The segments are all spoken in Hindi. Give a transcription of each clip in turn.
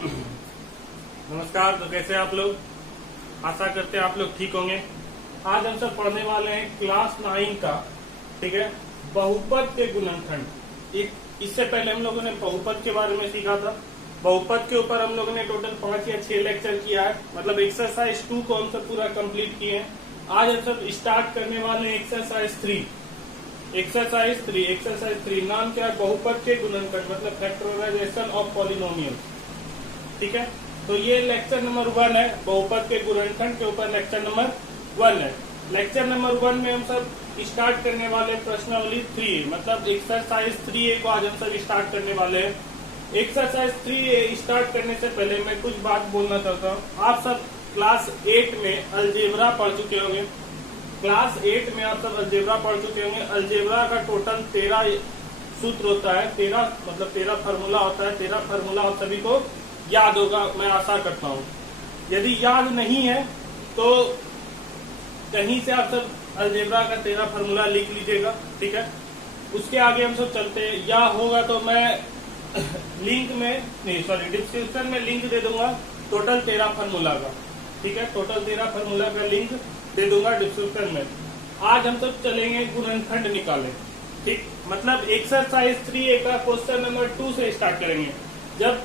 नमस्कार। तो कैसे आप लोग? आशा करते हैं आप लोग ठीक होंगे। आज हम सब पढ़ने वाले हैं क्लास 9 का, ठीक है, बहुपद के गुणनखंड। इससे पहले हम लोगों ने बहुपद के बारे में सीखा था। बहुपद के ऊपर हम लोगों ने टोटल 5 या 6 लेक्चर किया है, मतलब एक्सरसाइज 2 को हम सब पूरा कंप्लीट किए हैं। आज हम सब स्टार्ट करने वाले हैं एक्सरसाइज 3। एक्सरसाइज 3 नाम क्या है? बहुपद के गुणनखंड, मतलब फैक्टराइजेशन ऑफ पॉलिनोमियल। ठीक है, तो ये लेक्चर नंबर 1 है। बहुपद के गुणनखंड के ऊपर लेक्चर नंबर 1 है। लेक्चर नंबर 1 में हम सब स्टार्ट करने वाले प्रश्नावली 3, मतलब एक्सरसाइज 3A को आज हम सब स्टार्ट करने वाले हैं। एक्सरसाइज 3A स्टार्ट करने से पहले मैं कुछ बात बोलना चाहता हूँ। आप सब क्लास 8 में अलजेब्रा पढ़ चुके होंगे। क्लास 8 में आप सब अलजेब्रा पढ़ चुके होंगे। अलजेब्रा का टोटल 13 सूत्र होता है, 13 मतलब 13 फार्मूला होता है। 13 फार्मूला आप सभी को याद होगा, मैं आशा करता हूँ। यदि याद नहीं है तो कहीं से आप सब अलजेब्रा का 13 फार्मूला लिख लीजिएगा, ठीक है। उसके आगे हम सब चलते हैं, या होगा तो मैं डिस्क्रिप्शन में लिंक दे दूंगा टोटल 13 फार्मूला का, ठीक है। टोटल 13 फार्मूला का लिंक दे दूंगा डिस्क्रिप्शन में। आज हम सब चलेंगे गुणनखंड निकाले, ठीक। मतलब एक्सरसाइज 3A का क्वेश्चन नंबर 2 से स्टार्ट करेंगे। जब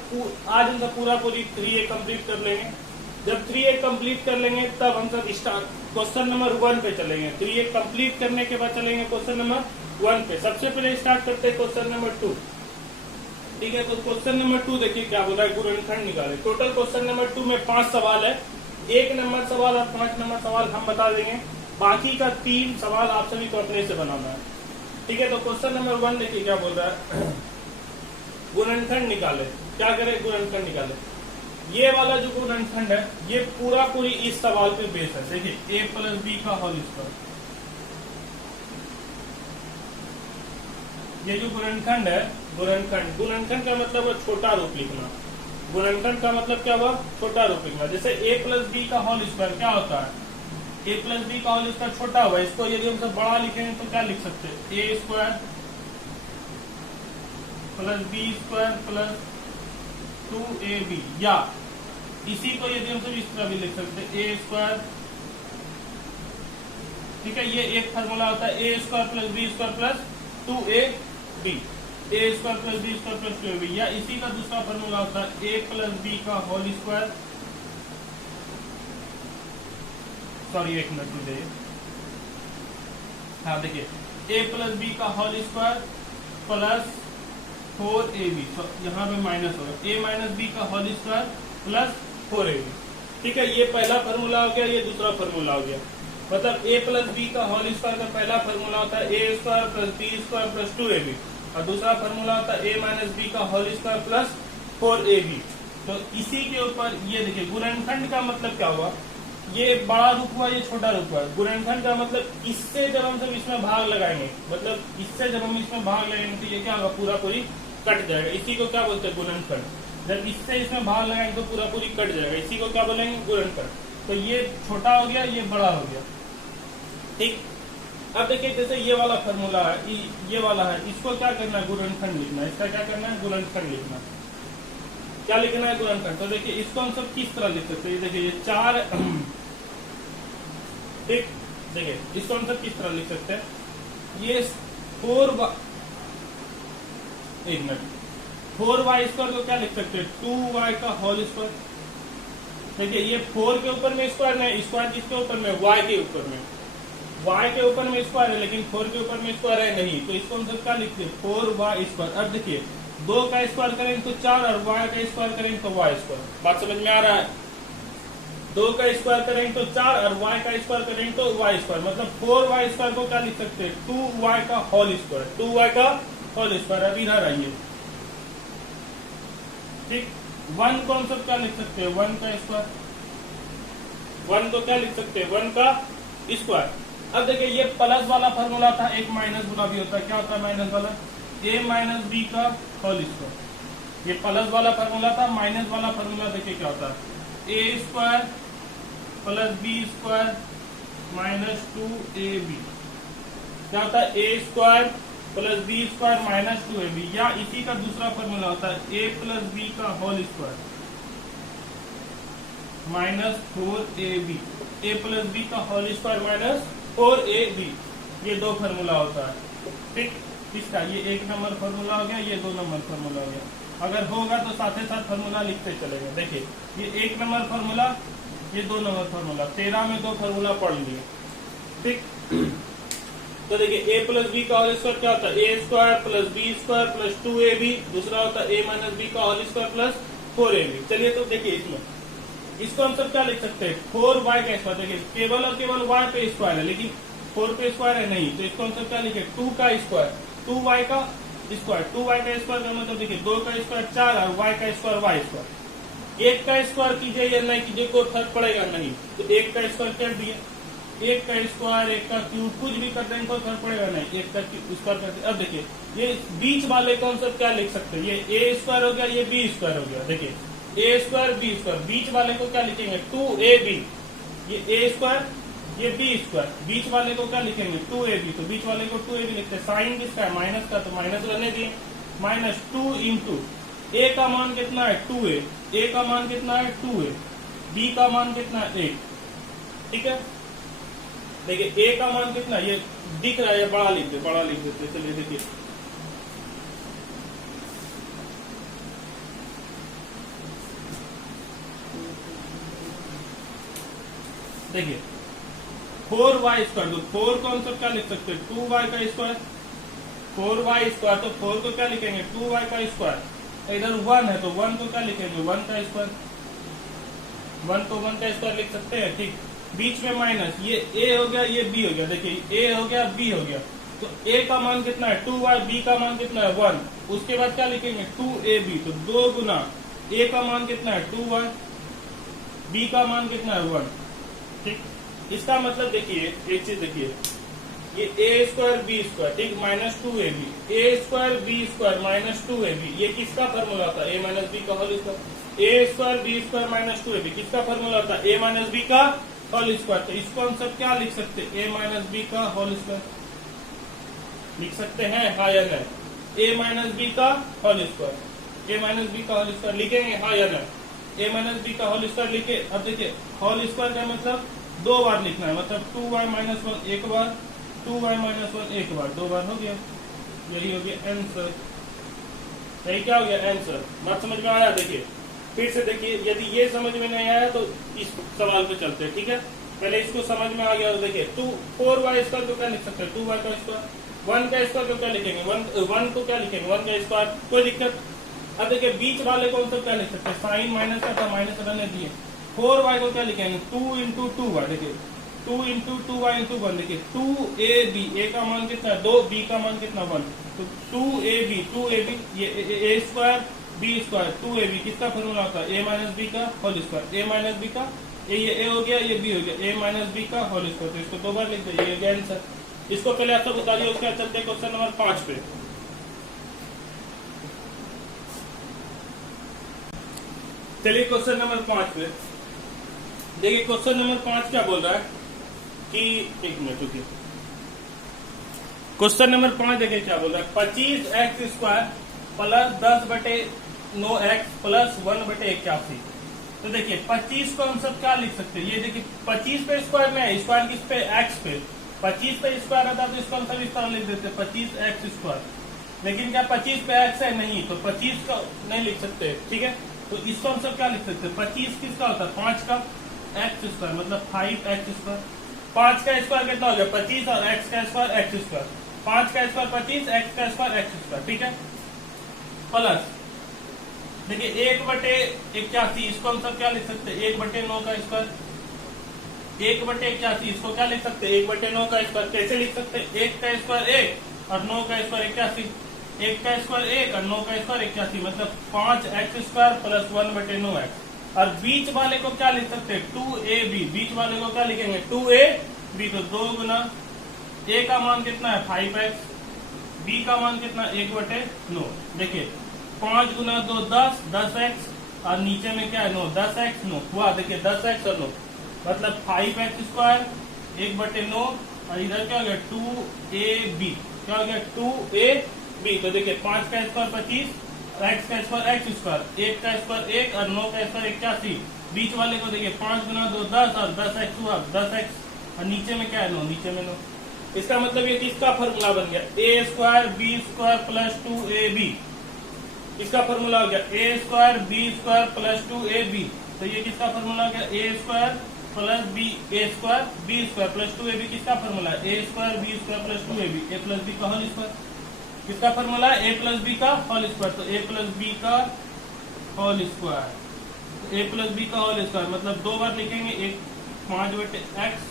आज हम सब पूरी 3A कंप्लीट कर लेंगे। जब 3A कंप्लीट कर लेंगे तब हम सब स्टार्ट क्वेश्चन नंबर 1 पे चलेंगे। 3A कंप्लीट करने के बाद चलेंगे क्वेश्चन नंबर 1 पे। सबसे पहले स्टार्ट करते हैं क्वेश्चन नंबर 2, ठीक है। तो क्वेश्चन नंबर 2 देखिए क्या बोल रहा है, गुणनखंड निकाले। टोटल क्वेश्चन नंबर 2 में 5 सवाल है। 1 नंबर सवाल और 5 नंबर सवाल हम बता देंगे, बाकी का 3 सवाल आप सभी को अपने से बनाना है, ठीक है। तो क्वेश्चन नंबर 1 देखिए क्या बोल रहा है, गुणनखंड निकाले। क्या करें? गुणनखंड निकाले। ये वाला जो गुणनखंड है ये पूरी इस सवाल पे बेस है। देखिए a + b का होल स्क्वायर, ये जो गुणनखंड है, गुणनखंड का मतलब है छोटा रूप लिखना। गुणनखंड का मतलब क्या हुआ? छोटा रूप लिखना। जैसे a + b का होल स्क्वायर क्या होता है? a + b का होल स्क्वायर छोटा हुआ, इसको यदि हम सब बड़ा लिखेंगे तो क्या लिख सकते हैं? a² + b² + 2ab, या इसी को यदि हम सब इस तरह भी लिख सकते हैं a², ठीक है। ये एक फार्मूला होता है a² + b² + 2ab, a² + b² + 2ab, या इसी का दूसरा फार्मूला होता है a + b का होल स्क्वायर। सॉरी, एक मिनट दीजिए। हाँ देखिए, a + b का होल स्क्वायर प्लस 4ab, यहाँ पे माइनस होगा, a - b का होल स्क्वायर प्लस 4ab, ठीक है। ये पहला फार्मूला हो गया, ये दूसरा फार्मूला हो गया। मतलब a + b का होल स्क्वायर का पहला फार्मूला होता है a² + b² + 2ab, और दूसरा फार्मूला होता है a - b का होल स्क्वायर प्लस 4ab। तो इसी के ऊपर ये देखिए गुणनखंड का मतलब क्या हुआ, ये बड़ा रूप हुआ, ये छोटा रूप हुआ। गुणनखंड का मतलब इससे जब हम सब इसमें भाग लगाएंगे, मतलब इससे जब हम इसमें भाग लगाएंगे तो ये क्या होगा, पूरी कट जाएगा। इसी को क्या बोलते हैं? गुणनखंड। जब इससे इसमें भाग लगाएंगे तो पूरी कट जाएगा, इसी को क्या बोलेंगे? गुणनखंड। तो ये छोटा हो गया, ये बड़ा हो गया, ठीक। अब देखिए जैसे ये वाला फार्मूला है, ये वाला है, इसको क्या करना है? गुणनखंड लिखना है। इसका क्या करना है? गुणनखंड लिखना। क्या लिखना है? गुणनखंड। तो देखिए इसको हम सब किस तरह लिख सकते हैं? देखिए ये 4, ठीक। देखिए इसको हम सब किस तरह लिख सकते हैं? ये 4y² को क्या लिख सकते हैं? 2y का होल स्क्वायर। देखिए ये 4 के ऊपर में स्क्वायर नहीं, स्क्वायर किसके ऊपर में? y के ऊपर में। y के ऊपर में स्क्वायर है, लेकिन 4 के ऊपर में स्क्वायर है नहीं, तो इसको हम सब क्या लिखते हैं? 4y²। अब देखिए 2 का स्क्वायर करेंगे तो 4, और y का स्क्वायर करेंगे तो y²। बात समझ में आ रहा है? 2 का स्क्वायर करेंगे तो 4, और y का स्क्वायर करेंगे तो y²। मतलब 4y² को क्या लिख सकते हैं? 2y का होल स्क्वायर। 2y का होल स्क्वायर। अब इधर आइए, ठीक। 1 को हम सब क्या लिख सकते हैं? 1 का स्क्वायर। 1 को क्या लिख सकते हैं? 1 का स्क्वायर। अब देखिए ये प्लस वाला फार्मूला था, एक माइनस वाला भी होता है। क्या होता है माइनस वाला? a - b का होल स्क्वायर। ये प्लस वाला फार्मूला था। माइनस वाला फार्मूला देखिए क्या होता है? a² + b² - 2ab। क्या होता है? a² + b² - 2ab, या इसी का दूसरा फार्मूला होता है a + b का whole square minus 4ab, a plus B का होल स्क्वायर माइनस 4ab, ये दो फार्मूला होता है। ठीक, इसका ये 1 नंबर फार्मूला हो गया, ये 2 नंबर फार्मूला हो गया। अगर होगा तो साथ ही साथ फार्मूला लिखते चलेंगे। देखिए ये 1 नंबर फार्मूला, ये 2 नंबर फार्मूला, 13 में 2 फार्मूला पढ़ लिए। ठीक, तो देखिए a प्लस बी का होल स्क्वायर क्या होता है, a square plus B square plus 2ab, दूसरा होता है a माइनस बी का होल स्क्वायर प्लस 4ab। चलिए तो देखिए इसमें इसको हम सब क्या लिख सकते हैं, 4y का स्क्वायर। देखिए केवल और केवल y पे स्क्वायर है, लेकिन 4 पे स्क्वायर है नहीं, तो इसको हम सब क्या लिखे, 2 का स्क्वायर, 2y का स्क्वायर, 2y का स्क्वायर का मतलब देखिए 2 का स्क्वायर 4 और y का स्क्वायर y स्क्वायर। 1 का स्क्वायर कीजिए या नहीं कीजिए कोई फर्क पड़ेगा नहीं, तो 1 का स्क्वायर कर दिए, 1 का स्क्वायर 1 का क्यूब कुछ भी कर देंगे कोई फर्क पड़ेगा नहीं, 1 का स्क्वायर करते। अब देखिए ये बीच वाले को हम सब क्या लिख सकते हैं, ये a स्क्वायर हो गया, ये b स्क्वायर हो गया। देखिए a स्क्वायर b स्क्वायर, बीच वाले को क्या लिखेंगे 2ab, ये a स्क्वायर ये b स्क्वायर, बीच वाले को क्या लिखेंगे 2ab, तो बीच वाले को 2ab लिखते हैं। साइन किसका है, माइनस का, तो माइनस रहने दिए, माइनस 2 इंटू a का मान कितना है 2a, a का मान कितना है 2a, b का मान कितना है 1। ठीक है, देखिए a का मान कितना, ये दिख रहा है, बड़ा लिख दे, बड़ा लिख देते। चलिए देखिए देखिए 4y स्क्वायर, तो 4 को हम सब क्या लिख सकते हैं 2y का स्क्वायर, 4y स्क्वायर, तो 4 को क्या लिखेंगे 2y का स्क्वायर। इधर 1 है तो 1 को क्या लिखेंगे 1 का स्क्वायर, 1 को 1 का स्क्वायर लिख सकते हैं। ठीक, बीच में माइनस, ये a हो गया, ये b हो गया। देखिए a हो गया, b हो गया, तो a का मान कितना है 2y, b का मान कितना है 1, उसके बाद क्या लिखेंगे 2ab, तो 2 गुना a का मान कितना है 2y, b का मान कितना है 1। ठीक, इसका मतलब देखिए एक चीज देखिए, ये a स्क्वायर बी स्क्वायर, ठीक, minus 2ab, a square B square minus 2ab, ये किसका फॉर्मूला था, a माइनस बी का whole square. a square B square minus 2ab किसका फॉर्मूला था, a माइनस बी का होल स्क्वायर। तो इसको हम सब क्या लिख सकते हैं, a माइनस बी का होल स्क्वायर लिख सकते हैं, हाँ या नहीं, a माइनस बी का whole square, a minus B का होल स्क्वायर लिखेंगे, हाँ या नहीं, a माइनस बी का होल स्क्वायर लिखे। अब देखिए होल स्क्वायर का मतलब 2 बार लिखना है, मतलब 2y माइनस 1 एक बार, 2y माइनस 1 एक बार, 2 बार हो गया, यही हो गया आंसर। यही क्या हो गया आंसर, बात समझ में आया। देखिए फिर से देखिए, यदि ये समझ में नहीं आया तो इस सवाल पे चलते हैं। ठीक है, पहले इसको समझ में आ गया तो देखिए 4y स्क्वायर को क्या लिख सकते हैं 2y का स्क्वायर, 1 का स्क्वायर को क्या लिखेंगे 1 को क्या लिखेंगे 1 का स्क्वायर, कोई दिक्कत। अब देखिए बीच वाले को हम सब क्या लिख सकते हैं, साइन माइनस का था, माइनस रहने दिए। 4y को क्या लिखेंगे 2 इंटू 2y, देखिए 2 इंटू 2y इंटू 1, देखिए 2ab, a का मान कितना है 2, b का मान कितना 1, तो 2ab ये a square b square 2ab किसका फॉर्मूला होता है a माइनस बी का whole square, a minus B का ये a हो गया, ये b हो गया, a माइनस बी का होल स्क्वायर। तो इसको 2 बार लिख दीजिए, ये गया आंसर। इसको पहले आप सब बता दिए, उसके बाद चलते हैं क्वेश्चन नंबर 5 पे। चलिए क्वेश्चन नंबर 5 पे देखिए, क्वेश्चन नंबर 5 क्या बोल रहा है कि, एक मिनट रुकिए, क्वेश्चन नंबर 5 देखिए क्या बोल रहा है, 25x square plus 10/9x plus 1/81। तो देखिए 25 को हम सब क्या लिख सकते हैं, ये देखिए 25 पे स्क्वायर में है, स्क्वायर किस पे x पे, 25 पे स्क्वायर आता तो इसको हम सब इस तरह लिख देते 25x स्क्वायर, लेकिन क्या 25 पे x है नहीं, तो 25 का नहीं लिख सकते। ठीक है, तो इसको हम सब क्या लिख सकते हैं, 25 किसका होता है 5 का x स्क्वायर, मतलब 5x स्क्वायर। 5 का स्क्वायर कितना हो गया 25 और x का स्क्वायर x स्क्वायर, 5 का स्क्वायर 25, x का स्क्वायर x स्क्वायर। ठीक है, प्लस देखिए 1/81, इसको हम सब क्या लिख सकते हैं 1/9 का स्क्वायर, 1/81 इसको क्या लिख सकते हैं 1/9 का स्क्वायर। कैसे लिख सकते हैं, 1 का स्क्वायर 1 और 9 का स्क्वायर 81, 1 का स्क्वायर 1 और 9 का स्क्वायर 81, मतलब 5x स्क्वायर प्लस 1/9x। और बीच वाले को क्या लिख सकते हैं 2ab, बीच वाले को क्या लिखेंगे 2ab, तो 2 गुना a का मान कितना है 5x, b का मान कितना 1/9। देखिए 5 गुना 2 10, 10x और नीचे में क्या है 9, 10x 9 हुआ। देखिए 10x और 9 मतलब 5x स्क्वायर 1/9 और इधर क्या हो गया 2ab, क्या हो गया 2ab। तो देखिए 5 का स्क्वायर 25, एक्स का स्क्वायर एक्स स्क्वायर, एक का स्क्वायर एक और 9 का स्क्वायर 81, बीच वाले को देखिए 5 गुना 2 10 और 10 एक्स हुआ 10 एक्स और नीचे में क्या है 9, नीचे में 9। इसका मतलब ये किसका फॉर्मूला बन गया, a square B square plus 2ab, इसका फॉर्मूला हो गया a square B square plus 2ab। तो ये किसका फॉर्मूला हो गया, a square plus b, A square B square plus 2ab किसका फॉर्मूला है, a square B square plus 2ab, a plus B का होल स्क्वायर किसका फॉर्मूला है, ए प्लस बी का होल स्क्वायर। तो ए प्लस बी का होल स्क्वायर, तो ए प्लस बी का होल स्क्वायर मतलब 2 बार लिखेंगे, एक 5/x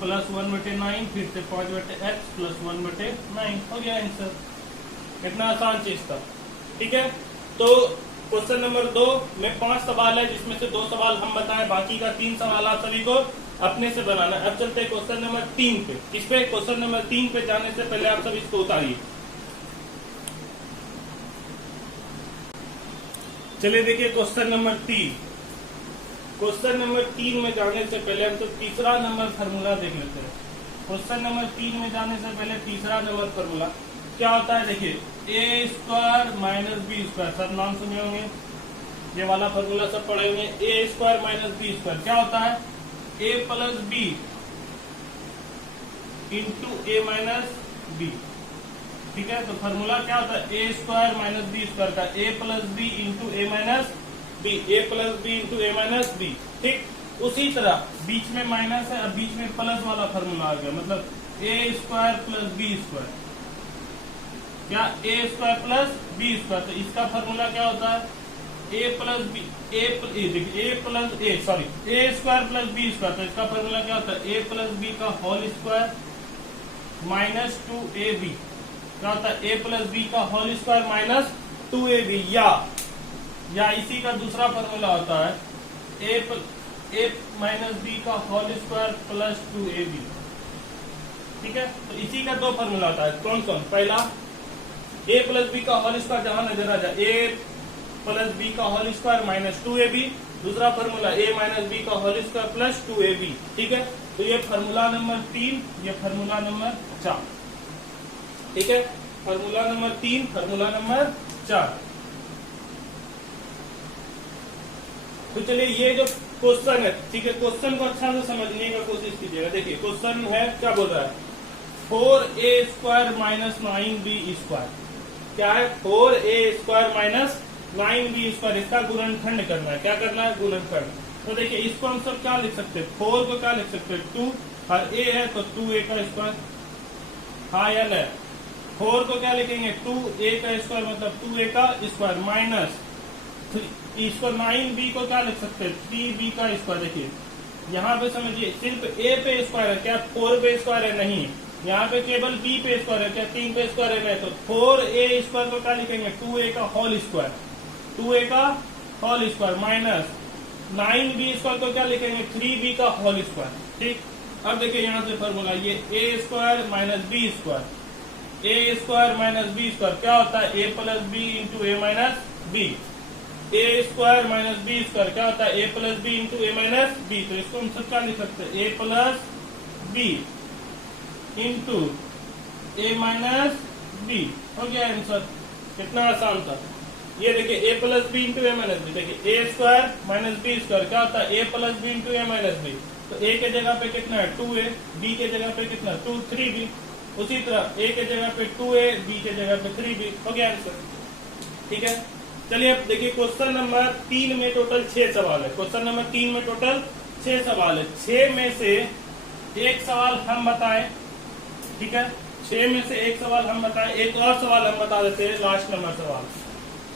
प्लस 1/9, फिर से 5/x प्लस 1/9 हो गया आंसर। कितना आसान चीज था, ठीक है। तो क्वेश्चन नंबर 2 में 5 सवाल है, जिसमें से 2 सवाल हम बताएं, बाकी का 3 सवाल आप सभी को अपने से बनाना है। अब चलते हैं क्वेश्चन नंबर 3 पे। इस पे क्वेश्चन नंबर 3 पे जाने से पहले आप सब इसको उतारिए। चलिए देखिए क्वेश्चन नंबर 3। क्वेश्चन नंबर 3 में जाने से पहले हम तो तीसरा नंबर फॉर्मूला देख लेते हैं। क्वेश्चन नंबर 3 में जाने से पहले तीसरा नंबर फॉर्मूला क्या होता है, देखिए ए स्क्वायर माइनस बी स्क्वायर, सब नाम सुने होंगे, ये वाला फॉर्मूला सब पढ़े होंगे। ए स्क्वायर माइनस बी स्क्वायर क्या होता है, ए plus B into A minus B, ठीक है। तो फॉर्मूला क्या होता है, a square minus B square का ए plus B into A minus B, A plus B into A minus B, ठीक। उसी तरह बीच में माइनस है, अब बीच में प्लस वाला फॉर्मूला आ गया, मतलब ए स्क्वायर प्लस बी स्क्वायर, क्या ए स्क्वायर प्लस बी स्क्वायर। तो इसका फॉर्मूला क्या होता है, ए प्लस बी ए प्लस ए स्क्वायर प्लस बी स्क्वायर। तो इसका फॉर्मूला क्या होता है, ए प्लस बी का होल स्क्वायर माइनस 2ab, क्या होता है, ए प्लस बी का होल स्क्वायर माइनस 2ab, या इसी का दूसरा फॉर्मूला होता है ए माइनस बी का होल स्क्वायर प्लस 2ab, ठीक है। तो इसी का 2 फॉर्मूला होता है, कौन कौन, पहला ए प्लस बी का होल स्क्वायर जहां नजर आ जाए, ए प्लस बी का होल स्क्वायर माइनस 2ab, दूसरा फॉर्मूला ए माइनस बी का होल स्क्वायर प्लस 2ab, ठीक है। तो ये फॉर्मूला नंबर 3, ये फॉर्मूला नंबर 4, ठीक है। Formula number 3, formula number 4। तो चलिए ये जो क्वेश्चन है, ठीक है, क्वेश्चन को अच्छा से समझने का कोशिश कीजिएगा। देखिए क्वेश्चन है क्या बोल रहा है, 4a square minus 9b square, क्या है, 4a square minus 9b square, इसका गुणनखंड करना है। क्या करना है, गुणनखंड। तो देखिए इसको हम सब क्या लिख सकते हैं, 4 को क्या लिख सकते हैं 2, और a है तो 2a का स्क्वायर, हाँ या नहीं। 4 को क्या लिखेंगे 2a का स्क्वायर मतलब 2a का स्क्वायर माइनस इसको 9b को क्या लिख सकते हैं 3b का स्क्वायर। देखिए यहाँ पे समझिए सिर्फ a पे स्क्वायर है, क्या 4 पे स्क्वायर है, नहीं, यहाँ पे केवल b पे स्क्वायर है, क्या 3 पे स्क्वायर है, नहीं। तो 4a स्क्वायर को क्या लिखेंगे 2a का होल स्क्वायर, 2a का whole square minus 9b square को क्या लिखेंगे 3b का होल स्क्वायर, ठीक। अब देखिए यहाँ से फॉर्मूला, ये a square minus b square, A square minus B square क्या होता है, ए plus B into A minus B, A square minus B square क्या होता है, ए plus B into A minus B. तो इसको हम सब क्या लिख सकते हैं, A plus B into A minus B, हो गया आंसर। कितना आसान था ये, देखिए A plus B into A minus B. देखिए ए स्क्वायर माइनस बी स्क्वायर क्या होता है, ए plus B into A minus B. तो ए के जगह पे कितना है 2a, बी के जगह पे कितना 2 3b, उसी तरह a के जगह पे 2a, b के जगह पे 3b, हो गया आंसर, ठीक है। चलिए अब देखिए क्वेश्चन नंबर 3 में टोटल 6 सवाल है। क्वेश्चन नंबर 3 में टोटल 6 सवाल है। 6 में से एक सवाल हम बताएं, ठीक है, 6 में से एक सवाल हम बताएं, एक और सवाल हम बता देते हैं, लास्ट नंबर सवाल,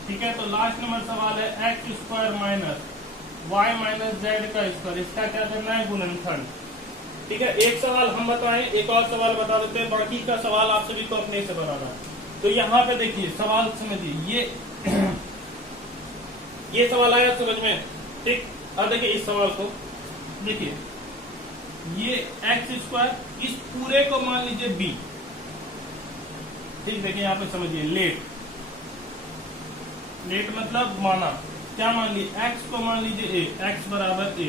ठीक है। तो लास्ट नंबर सवाल है X square minus Y minus Z का स्क्वायर, इसका क्या करना है गुणनखंड, ठीक है। एक सवाल हम बताएं, एक और सवाल बता देते हैं, बाकी का सवाल आप सभी को अपने से बनाना है। तो यहाँ पे देखिए सवाल समझिए, ये सवाल आया समझ में, ठीक। अब देखिए इस सवाल को देखिए, ये एक्स स्क्वायर, इस पूरे को मान लीजिए बी, ठीक। देखिए यहाँ पे समझिए लेट मतलब माना, क्या मान लिए, एक्स को मान लीजिए ए, एक्स बराबर ए,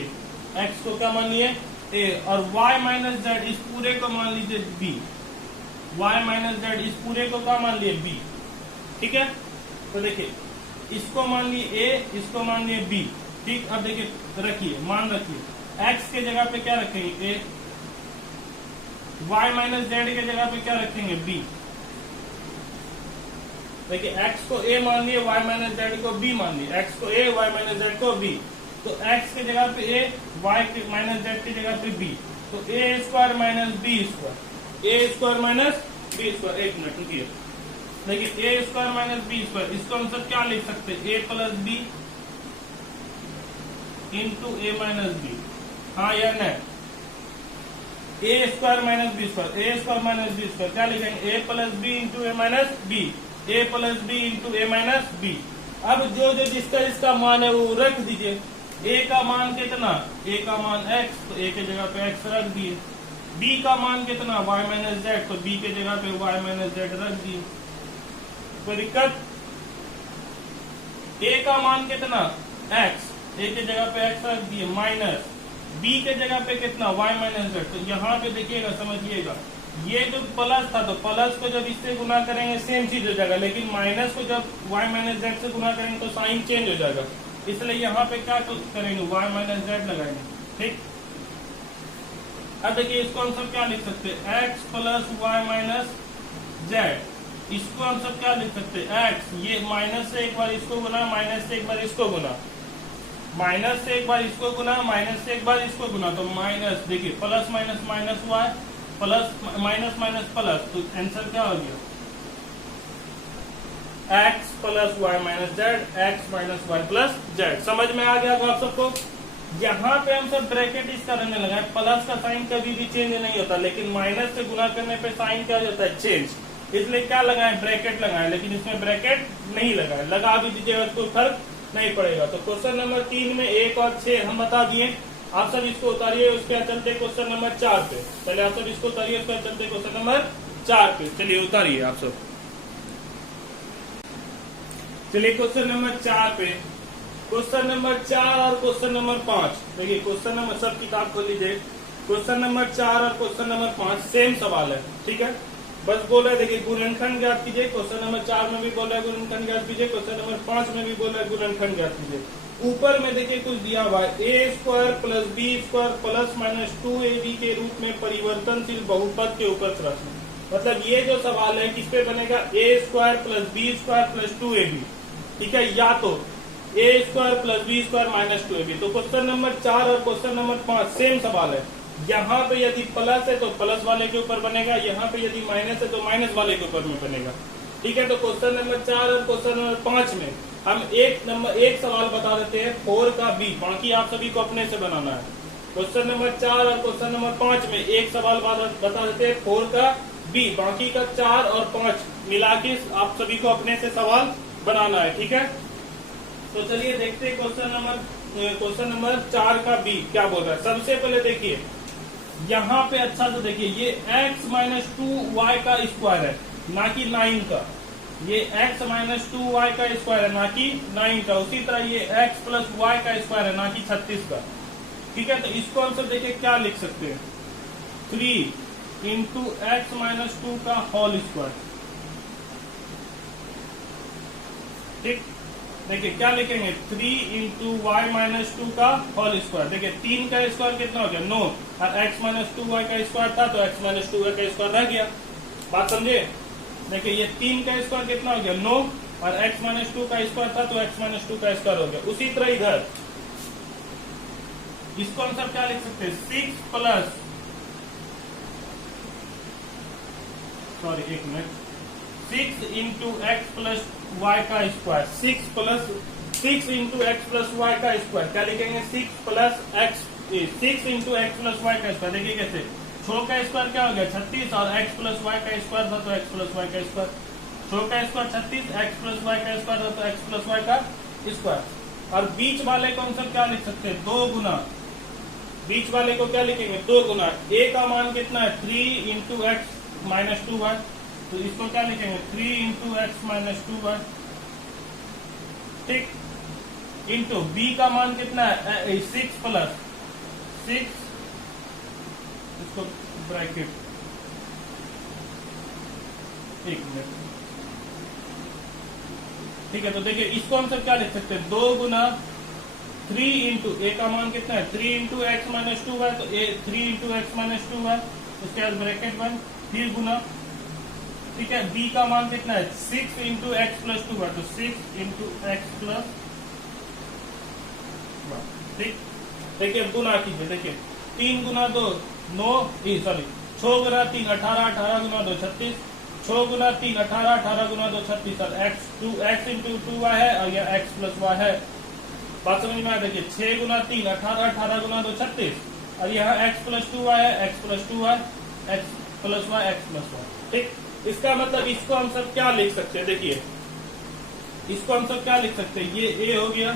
एक्स को क्या मान लिए ए, और y माइनस जेड इस पूरे को मान लीजिए b, y माइनस जेड इस पूरे को क्या मान लिए b, ठीक है। तो देखिए इसको मान लिए a, इसको मान लिए b। ठीक, अब देखिए रखिए, मान रखिए x के जगह पे क्या रखेंगे a, y माइनस जेड के जगह पे क्या रखेंगे b। देखिए x को a मान लिए, y माइनस जेड को b मान लिए, x को a, y माइनस जेड को b। तो x के जगह पे a, y माइनस जेड की जगह पे b, तो a square minus b square, a square minus b square. एक मिनट रुकिए, देखिए a square minus b square, इसको हम सब क्या लिख सकते हैं, a plus b into a minus b। हाँ या नहीं, a square minus b square, a square minus b square क्या लिखेंगे, a plus b into a minus b, a plus b into a minus b। अब जो जो जिसका मान है वो रख दीजिए। a का मान कितना, a का मान x, तो a के जगह पे x रख दिए। b का मान कितना, y माइनस जेड, तो b के जगह पे y माइनस जेड रख दिए। कोई दिक्कत। a का मान कितना x, a के जगह पे x रख दिए, माइनस b के जगह पे कितना y माइनस जेड। तो यहाँ पे देखिएगा, समझिएगा, ये जो प्लस था तो प्लस को जब इससे गुना करेंगे सेम चीज हो जाएगा, लेकिन माइनस को जब y माइनस जेड से गुना करेंगे तो साइन चेंज हो जाएगा। इसलिए यहाँ पे क्या करेंगे, y माइनस जेड लगाएंगे। ठीक, अब देखिए इसको हम सब क्या लिख सकते हैं, x plus Y minus Z. इसको हम सब क्या लिख सकते हैं, x, ये माइनस से एक बार इसको गुना, माइनस से एक बार इसको गुना, माइनस से एक बार इसको गुना, माइनस से एक बार इसको गुना, तो माइनस, देखिए plus minus minus Y, plus minus minus plus, तो आंसर क्या हो गया, x plus Y minus Z, x minus Y plus Z. समझ में आ गया आप सबको। यहाँ पे हम सब ब्रैकेट इस करने लगा है, प्लस का साइन कभी भी चेंज नहीं होता, लेकिन माइनस से गुना करने पे साइन क्या होता है, चेंज। इसलिए क्या लगाए, ब्रैकेट लगाए, लेकिन इसमें ब्रैकेट नहीं लगाए, लगा भी दीजिएगा कोई फर्क नहीं पड़ेगा। तो क्वेश्चन नंबर 3 में 1 और 6 हम बता दिए। आप सब इसको उतारिए, उसके बाद चलते क्वेश्चन नंबर 4 पे। पहले आप सब इसको उतारिए, उसके बाद चलते क्वेश्चन नंबर 4 पे। चलिए उतारिए आप सब, चलिए क्वेश्चन नंबर 4 पे। क्वेश्चन नंबर 4 और क्वेश्चन नंबर 5, देखिए क्वेश्चन नंबर, सब किताब खोल लीजिए। क्वेश्चन नंबर 4 और क्वेश्चन नंबर 5 सेम सवाल है, ठीक है। बस बोल रहे देखिए गुणनखंड ज्ञात कीजिए। क्वेश्चन नंबर 4 में भी बोल रहा है गुणनखंड ज्ञात कीजिए, क्वेश्चन नंबर 5 में भी बोल रहा है गुणनखंड ज्ञात कीजिए। ऊपर में देखिए कुछ दिया हुआ है, a square plus B square plus minus 2ab के रूप में परिवर्तनशील बहुपद के ऊपर प्रश्न। मतलब ये जो सवाल है किस पे बनेगा, a square plus B square plus 2ab, ठीक है, या तो a square plus B square minus 2ab। तो क्वेश्चन नंबर 4 और क्वेश्चन नंबर 5 सेम सवाल है। यहाँ पे यदि प्लस है तो प्लस वाले के ऊपर बनेगा, यहाँ पे यदि माइनस है तो माइनस वाले के ऊपर में बनेगा, ठीक है। तो क्वेश्चन नंबर 4 और क्वेश्चन नंबर 5 में हम एक सवाल बता देते हैं 4 का बी, बाकी आप सभी को अपने से बनाना है। क्वेश्चन नंबर 4 और क्वेश्चन नंबर 5 में एक सवाल बता देते हैं 4 का बी, बाकी का 4 और 5 मिला के आप सभी को अपने से सवाल बनाना है, ठीक है। तो चलिए देखते हैं क्वेश्चन नंबर 4 का बी क्या बोल रहा है। सबसे पहले देखिए यहाँ पे अच्छा से देखिए, ये x माइनस 2y का स्क्वायर है, ना कि 9 का। ये x माइनस 2y का स्क्वायर है, ना कि 9 का। उसी तरह ये x प्लस y का स्क्वायर है, ना कि 36 का, ठीक है। तो इसको हम सब देखिए क्या लिख सकते हैं, 3 इंटू एक्स माइनस 2 का होल स्क्वायर, ठीक। देखिए क्या लिखेंगे, 3 इंटू वाई माइनस 2 का होल स्क्वायर। देखिए 3 का स्क्वायर कितना हो गया, 9, और x माइनस 2y का स्क्वायर था तो x माइनस 2y का स्क्वायर रह गया। बात समझे। देखिए ये 3 का स्क्वायर कितना हो गया, 9, और x माइनस 2 का स्क्वायर था तो x माइनस 2 का स्क्वायर हो गया। उसी तरह इधर इसको हम सब क्या लिख सकते हैं, 6 प्लस, सॉरी एक minute, 6 into x plus y का square, 6 into x plus y का स्क्वायर क्या लिखेंगे, 6 plus x, 6 into x plus y का स्क्वायर। देखिए कैसे, 6 का स्क्वायर क्या हो गया 36, और एक्स प्लस वाई का स्क्वायर था तो एक्स प्लस वाई का स्क्वायर, 6 का स्क्वायर 36, एक्स प्लस वाई का स्क्वायर था तो एक्स प्लस वाई का स्क्वायर। और बीच वाले को हम सब क्या लिख सकते हैं, 2 गुना, बीच वाले को क्या लिखेंगे, 2 गुना। ए का मान कितना है, 3 इंटू एक्स माइनस 2y, तो इसको क्या लिखेंगे, 3 इंटू एक्स माइनस 2y, ठीक। इंटू बी का मान कितना है, 6 प्लस 6, इसको ब्रैकेट, एक मिनट, ठीक है, तो देखिए इसको हम सब क्या लिख सकते हैं, 2 गुना 3 इंटू ए का मान कितना है 3 इंटू एक्स माइनस 2 है, तो ए 3 इंटू एक्स माइनस 2 है, उसके बाद ब्रैकेट 1 फिर गुना, ठीक है, बी का मान कितना है 6 इंटू एक्स प्लस 2 है, तो 6 इंटू एक्स प्लस, ठीक, देखिए गुना कीजिए, देखिए 3 गुना 2 9, सॉरी 6 गुना 3 18, 18 गुना 2 36, 6 गुना 3 18, 18 गुना 2 36, और एक्स इंटू 2y है और यह एक्स प्लस वाई है। बात समझ में आया, देखिए 6 गुना 3 18, 18 गुना 2 36, और यहाँ एक्स प्लस 2y है, X plus 2y, X plus Y, X plus Y, ठीक। इसका मतलब इसको हम सब क्या लिख सकते हैं, देखिए इसको हम सब क्या लिख सकते हैं, ये ए हो गया,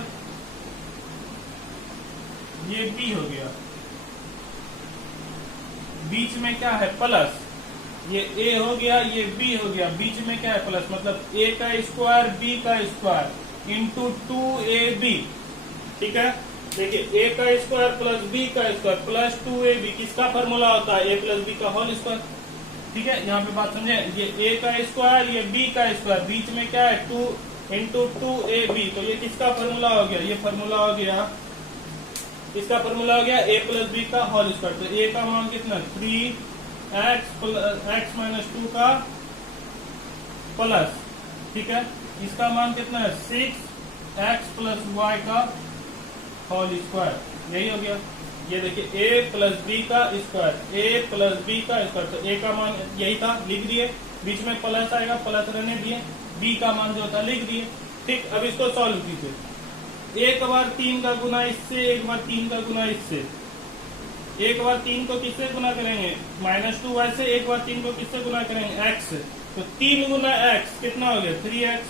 ये बी हो गया, बीच में क्या है प्लस, ये ए हो गया, ये बी हो गया, बीच में क्या है प्लस, मतलब ए का स्क्वायर बी का स्क्वायर इंटू 2ab, ठीक है। देखिए ए का स्क्वायर प्लस बी का स्क्वायर प्लस 2ab, किसका फॉर्मूला होता है, ए प्लस बी का होल स्क्वायर, ठीक है। यहाँ पे बात समझे, ये ए का स्क्वायर, ये बी का स्क्वायर, बीच में क्या है 2 इंटू 2ab, तो ये किसका फॉर्मूला हो गया, ये फॉर्मूला हो गया, इसका फॉर्मूला हो गया ए प्लस बी का होल स्क्वायर, तो ए का मान कितना 3x माइनस 2 का प्लस, ठीक है, इसका मान कितना है 6x प्लस वाई का होल स्क्वायर, यही हो गया। ये देखिए a प्लस बी का स्क्वायर, a प्लस बी का स्क्वायर, तो a का मान यही था, लिख दिए, बीच में प्लस आएगा, प्लस रहने दिए, b का मान जो था लिख दिए, ठीक। अब इसको सॉल्व कीजिए, एक बार 3 का गुना इससे, एक बार 3 का गुना इससे, एक बार 3 को किससे गुना करेंगे -2y से, एक बार 3 को किससे गुना करेंगे x से, तो 3 गुना x कितना हो गया 3x,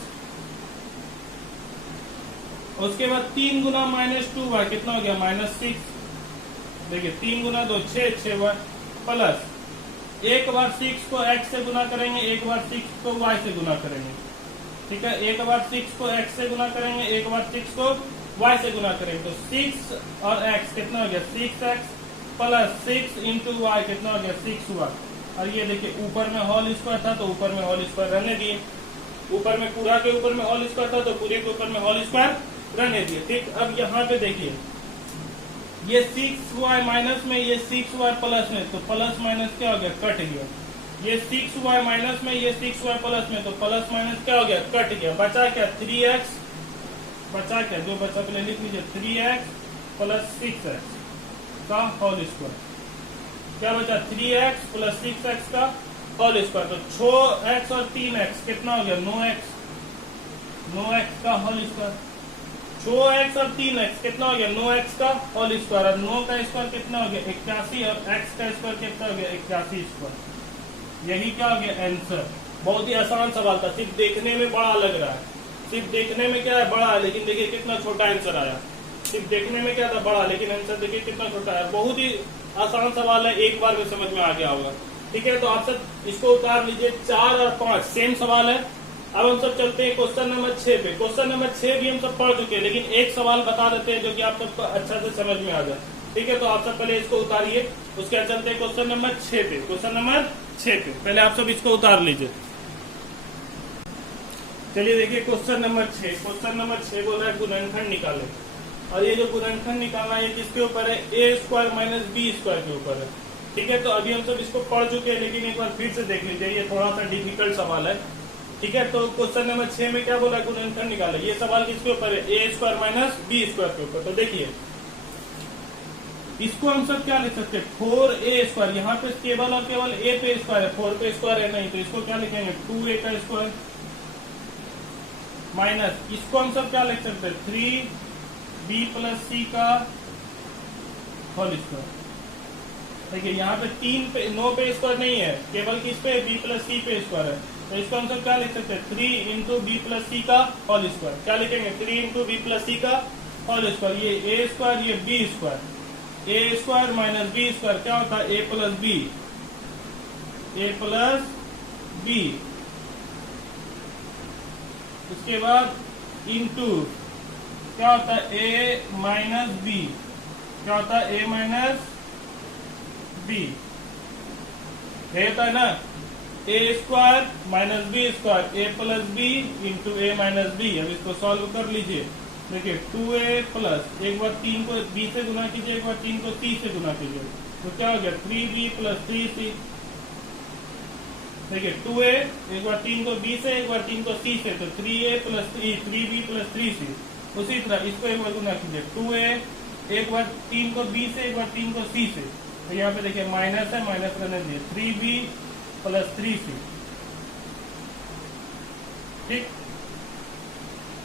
उसके बाद 3 गुना -2y कितना हो गया -6, देखिए 3 गुना 2 6 6y प्लस एक बार 6 को x से गुना करेंगे, एक बार 6 को y से गुना करेंगे, ठीक है, एक बार 6 को x से गुना करेंगे, एक बार 6 को y से गुना करेंगे, तो 6 और x कितना हो गया 6x प्लस 6 इंटू वाई कितना हो गया 6y, और ये देखिए ऊपर में होल स्क्वायर था तो ऊपर में होल स्क्वायर रहने दिए, ऊपर में पूरा के ऊपर में होल स्क्वायर था तो पूरे के ऊपर में होल स्क्वायर रहने दिए, ठीक। अब यहाँ पे देखिए ये 6y माइनस में, ये 6y प्लस में, तो प्लस माइनस क्या हो गया कट गया, ये 6y माइनस में, ये 6y प्लस में, तो प्लस माइनस क्या हो गया कट गया, बचा क्या 3x, बचा क्या जो बचा पहले लिख लीजिए 3x प्लस 6x का होल स्क्वायर, क्या बचा 3x प्लस 6x का होल स्क्वायर, तो 6x और 3x कितना हो गया 9x, 9x का होल स्क्वायर, 6x और 3x कितना हो गया 9x का होल स्क्वायर, और 9 का स्क्वायर कितना हो गया 81, और x का स्क्वायर कितना हो गया 81 स्क्वायर, यही क्या हो गया आंसर। बहुत ही आसान सवाल था, सिर्फ देखने में बड़ा लग रहा है, सिर्फ देखने में क्या है बड़ा है, लेकिन देखिए कितना छोटा आंसर आया, सिर्फ देखने में क्या था बड़ा, लेकिन आंसर देखिए कितना छोटा है। बहुत ही आसान सवाल है, एक बार में समझ में आ गया होगा, ठीक है। तो आप सब इसको उतार लीजिए, 4 और 5 सेम सवाल है। अब हम सब चलते हैं क्वेश्चन नंबर 6 पे। क्वेश्चन नंबर 6 भी हम सब पढ़ चुके हैं, लेकिन एक सवाल बता देते हैं जो कि आप सबको अच्छा से समझ में आ जाए, ठीक है। तो आप सब पहले इसको उतारिए, उसके बाद चलते हैं क्वेश्चन नंबर 6 पे। क्वेश्चन नंबर 6 पे पहले आप सब इसको उतार लीजिए। चलिए देखिए क्वेश्चन नंबर 6, क्वेश्चन नंबर 6 बोल रहा है गुणनखंड निकाले, और ये जो गुणनखंड निकालना है किसके ऊपर है, a square minus B square के ऊपर है, ठीक है। तो अभी हम सब इसको पढ़ चुके हैं, लेकिन एक बार फिर से देख लीजिए, ये थोड़ा सा डिफिकल्ट सवाल है, ठीक है। तो क्वेश्चन नंबर 6 में क्या बोला गुणनखंड निकाले, ये सवाल किसके ऊपर है, a square minus B square के ऊपर। तो देखिए इसको हम सब क्या लिख सकते हैं 4a स्क्वायर, यहाँ पे केवल और केवल a पे स्क्वायर है, 4 पे स्क्वायर है नहीं, तो इसको क्या लिखेंगे 2a का स्क्वायर माइनस, इसको हम सब क्या लिख सकते हैं 3b प्लस c का होल स्क्वायर। देखिए यहाँ पे 3 पे 9 पे स्क्वायर नहीं है, केवल किस पे b प्लस c पे स्क्वायर है, तो इसको हम सब क्या लिख सकते हैं 3 इंटू बी प्लस सी का होल स्क्वायर। क्या लिखेंगे 3 इंटू बी प्लस सी का होल स्क्वायर, ये a स्क्वायर ये b square, A square minus B square क्या होता है ए प्लस बी, ए प्लस बी, उसके बाद इंटू क्या होता है ए माइनस बी, क्या होता है ए माइनस बी, होता है ना, ए square minus B square, A plus B into A minus B. अब इसको सॉल्व कर लीजिए। देखिए 2a प्लस, एक बार 3 को b से गुना कीजिए, एक बार 3 को c से गुना कीजिए, तो क्या हो गया 3b प्लस 3c। देखिए 2a, एक बार 3 को b से, एक बार 3 को c से, तो 3a plus 3b plus 3c। उसी तरह इसको एक बार गुना कीजिए 2a, एक बार 3 को b से, एक बार 3 को c से, तो यहाँ पे देखिए माइनस है, माइनस रहने दीजिए 3b प्लस 3c। ठीक,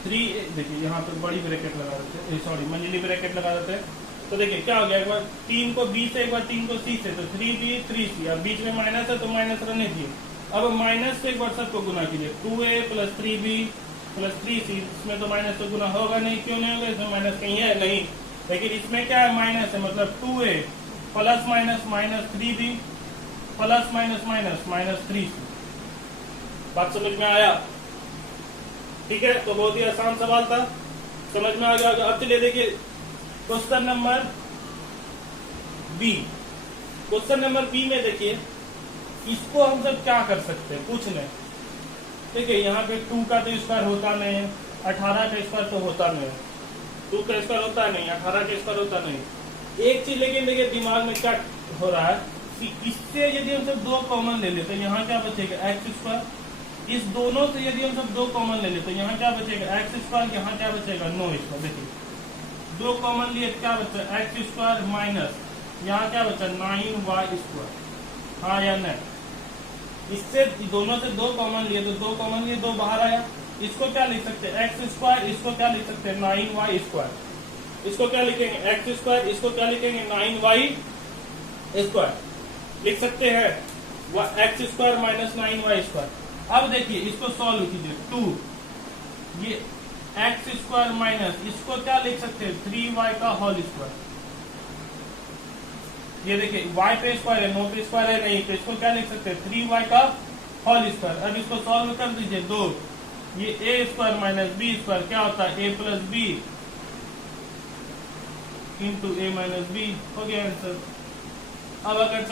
3 देखिए यहाँ पे बड़ी ब्रैकेट लगा देते हैं, सॉरी मंजिली ब्रैकेट लगा देते हैं। तो देखिए क्या हो गया, एक बार 3 को b से, एक बार 3 को c से, तो 3b 3c। अब बीच में माइनस है तो माइनस रहने दीजिए। अब माइनस से एक बार सबको गुना कीजिए 2a plus 3b plus 3c। इसमें तो माइनस से गुना होगा नहीं, क्यों नहीं होगा, इसमें माइनस कहीं है नहीं, लेकिन इसमें क्या है माइनस है, मतलब 2a plus minus minus 3b plus minus minus minus 3c। बात समझ में आया? ठीक है, तो बहुत ही आसान सवाल था, समझ में आ गया। अब चलिए देखिए question number B. Question number B में देखिए इसको हम सब क्या कर सकते हैं, कुछ नहीं। देखिए यहाँ पे 2 का तो स्क्वायर होता नहीं है, 18 का स्क्वायर तो होता नहीं है, 2 का स्क्वायर होता नहीं, 18 का स्क्वायर होता नहीं। एक चीज लेकिन देखिए दिमाग में क्या हो रहा है कि इससे यदि हम सब 2 कॉमन ले ले तो यहाँ क्या बचेगा एक्स स्क्वायर। इस दोनों से यदि हम सब 2 कॉमन ले ले तो यहाँ क्या बचेगा एक्स स्क्वायर, यहाँ क्या बचेगा 9 स्क्वायर। देखिए 2 कॉमन लिए क्या बचा एक्स स्क्वायर माइनस यहाँ क्या बचा 9y स्क्वायर, हाँ या नहीं। इससे दोनों से 2 कॉमन लिए तो 2 कॉमन लिए 2 बाहर आया। इसको क्या लिख सकते हैं एक्स स्क्वायर, इसको क्या लिख सकते हैं 9y स्क्वायर। इसको क्या लिखेंगे एक्स स्क्वायर, इसको क्या लिखेंगे 9y स्क्वायर लिख सकते हैं, x square minus 9y square. अब देखिए इसको सॉल्व कीजिए 2, ये एक्स स्क्वायर माइनस इसको क्या लिख सकते हैं 3y का होल स्क्वायर। ये देखिए y पे स्क्वायर है, नो पे स्क्वायर है नहीं, तो इसको क्या लिख सकते हैं 3y का होल स्क्वायर। अब इसको सॉल्व कर दीजिए 2, ये a square minus b square क्या होता है a plus B into A minus B, हो गया आंसर। अब अगर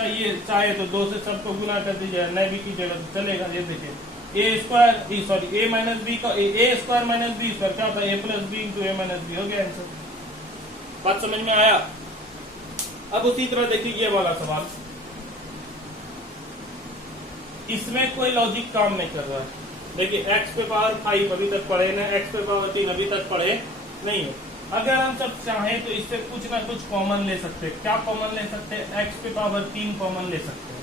चाहे तो 2 से सबको गुना कर दीजिए, नहीं भी कीजिएगा तो चलेगा। ये देखिए ए स्क्वायर सॉरी ए माइनस बी का ए स्क्वायर माइनस बी स्क्वायर क्या होता है ए plus B into A minus B, हो गया आंसर। बात समझ में आया? अब उसी तरह देखिए ये वाला सवाल, इसमें कोई लॉजिक काम नहीं कर रहा है। देखिए x पे पावर 5 अभी तक पढ़े ना, x पे पावर 3 अभी तक पढ़े नहीं है। अगर हम सब चाहें तो इससे कुछ ना कुछ कॉमन ले सकते हैं। क्या कॉमन ले सकते हैं, x पे पावर 3 कॉमन ले सकते हैं,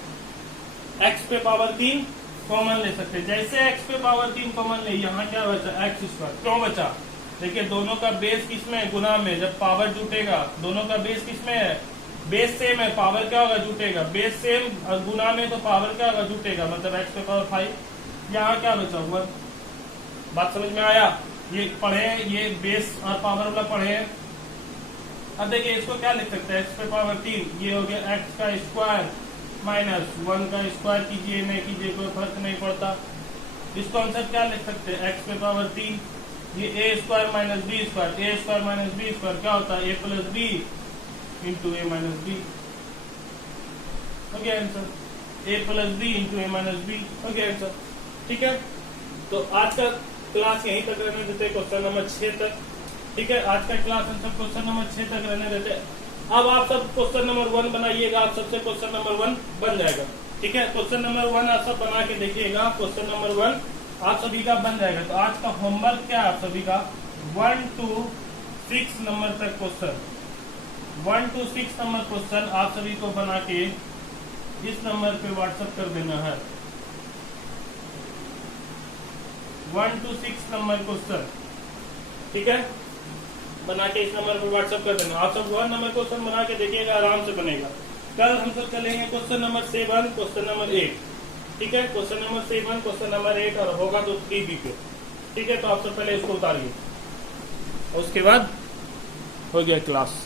x पे पावर 3 कॉमन ले सकते हैं। जैसे x पे पावर 3 कॉमन ले, यहाँ क्या बचा एक्स स्क्वायर, क्यों बचा, देखिए दोनों का बेस किसमें है गुना में, जब पावर जुटेगा दोनों का बेस किसमें है, बेस सेम है, पावर क्या होगा जुटेगा, बेस सेम और गुना में तो पावर क्या होगा जुटेगा, मतलब x पे पावर 5। यहाँ क्या बचा 1। बात समझ में आया? ये पढ़े, ये बेस और पावर वाला पढ़े। अब देखिए इसको क्या लिख सकते हैं x पे पावर 3, ये हो गया x का स्क्वायर माइनस 1 का स्क्वायर कीजिए नहीं कीजिए कोई फर्क नहीं पड़ता। इसको हम सब क्या लिख सकते हैं x पे पावर 3, ये a square minus B square, a square minus B square क्या होता है a plus B into A minus B, हो गया answer. a plus B into A minus B, हो गया आंसर। ठीक है, तो आज का क्लास यहीं तक रहने देते, क्वेश्चन नंबर 6 तक। ठीक है, आज का क्लास हम सब क्वेश्चन नंबर 6 तक रहने देते। अब आप सब क्वेश्चन नंबर 1 बनाइएगा, आप सबसे क्वेश्चन नंबर 1 बन जाएगा। ठीक है, क्वेश्चन नंबर 1 आप सब बना के देखिएगा, क्वेश्चन नंबर 1 आप सभी का बन जाएगा। तो आज का होमवर्क क्या है आप सभी का 1 to 6 नंबर तक क्वेश्चन, 1 to 6 नंबर क्वेश्चन आप सभी को बना के इस नंबर पे व्हाट्सएप कर देना है। 1 to 6 नंबर क्वेश्चन, ठीक है, बना के इस नंबर पर व्हाट्सएप कर देना। आप सब 1 नंबर क्वेश्चन बना के देखिएगा, आराम से बनेगा। कल हम सब चलेंगे क्वेश्चन नंबर 7, क्वेश्चन नंबर 8। ठीक है, क्वेश्चन नंबर 7, क्वेश्चन नंबर 8 और होगा तो 3B पे। ठीक है, तो आप सब पहले इसको उतारिए, उसके बाद हो गया क्लास।